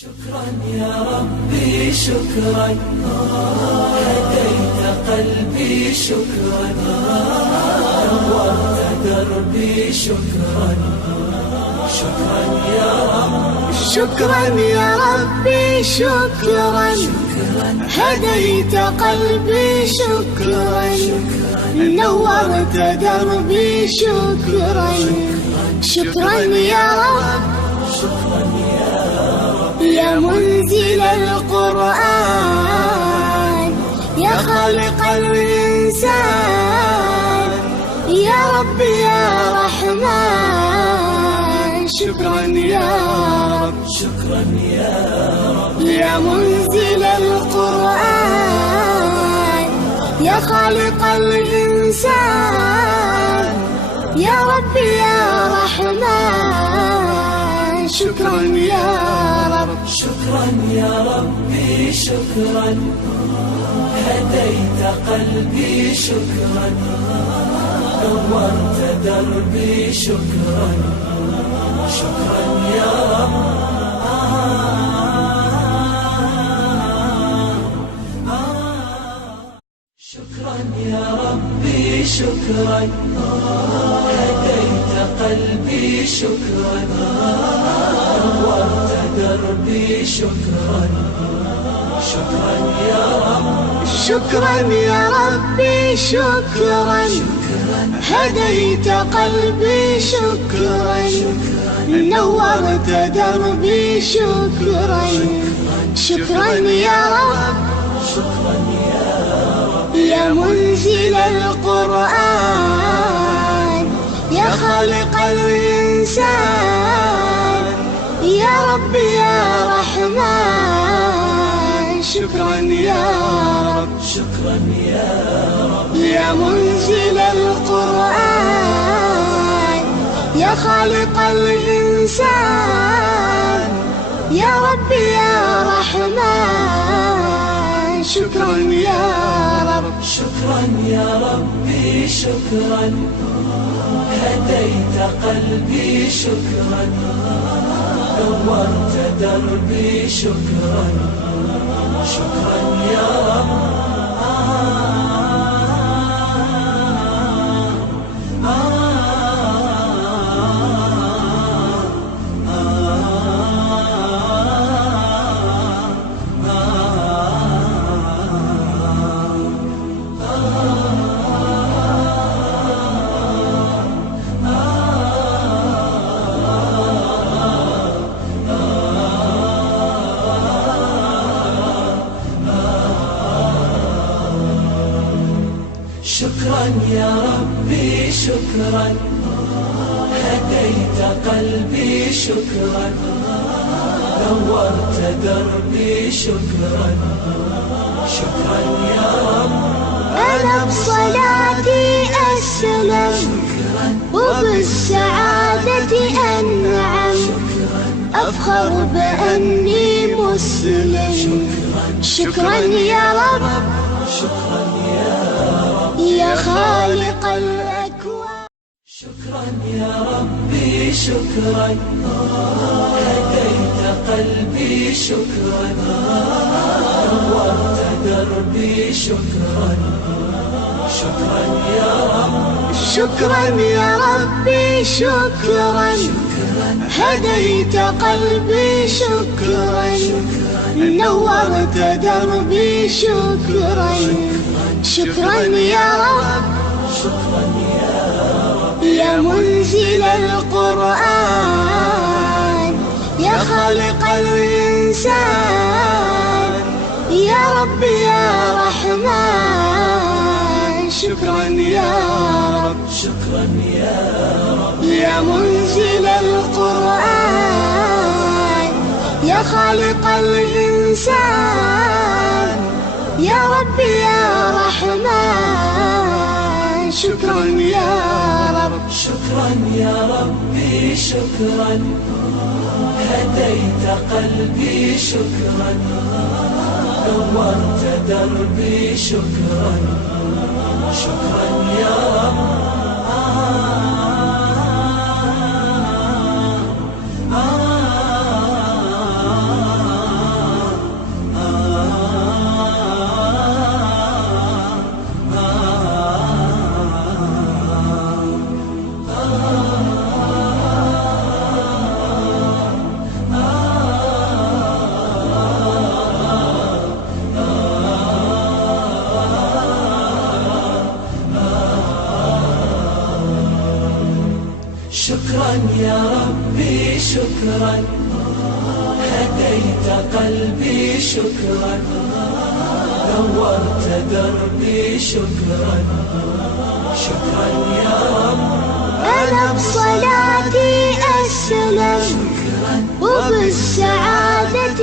شكرا يا ربي شكرا، هديت قلبي شكرا، نورت دربي شكرا. شكرا يا رب، شكرا يا ربي شكرا، هديت قلبي شكرا، نورت دربي شكرا. شكرا يا رب، يا منزل القرآن، يا خالق الإنسان، يا رب يا رحمن. شكرا يا رب، شكرا يا رب، يا منزل القرآن، يا خالق الإنسان، يا رب يا رحمن. شكرا يا رب، شكرا يا ربي شكرا، هديت قلبي شكرا، نورت دربي شكرا. شكرا يا رب، شكرا يا ربي شكرا، هديت قلبي شكرا، نورت دربي شكرا. شكرا يا رب، شكرا يا ربي شكرا، هديت قلبي شكرا، نورت دربي شكرا. شكرا يا رب، شكرا يا رب، يا منزل القرآن، يا خالق الإنسان، يا رب يا رحمن. شكرا يا رب، شكرا يا رب، يا منزل القرآن، يا خالق الإنسان، يا رب يا رحمن. شكرا يا رب، شكرا يا ربي شكرا، هديت قلبي شكرا، نورت دربي شكرا. شكرا يا رب، شكرا يا ربي شكرا، هديت قلبي شكرا، نورت دربي شكرا. شكرا يا رب، أنا بصلاتي أسلم، وبالسعادة أنعم، أفخر بأني مسلم. شكرا يا رب، شكرا يا رب، يا خالق الأكوان. شكرا يا ربي شكرا، هديت قلبي شكرا، نورت دربي شكرا. شكرا يا رب، شكرا يا ربي شكرا، هديت قلبي شكرا، نورت دربي شكرا. شكرا يا رب، شكرا يا رب، يا منزل القرآن، يا خالق الإنسان، يا رب يا رحمن. شكرا يا رب، شكرا يا رب، يا منزل القرآن، يا خالق الإنسان، يا رب يا رحمن. شكرا يا رب، شكرا يا ربي شكرا، هديت قلبي شكرا، نورت دربي شكرا. شكرا يا رب، شكرا نورت دربي شكرا شكرا يا رب أنا بصلاتي أسلم وبالسعادة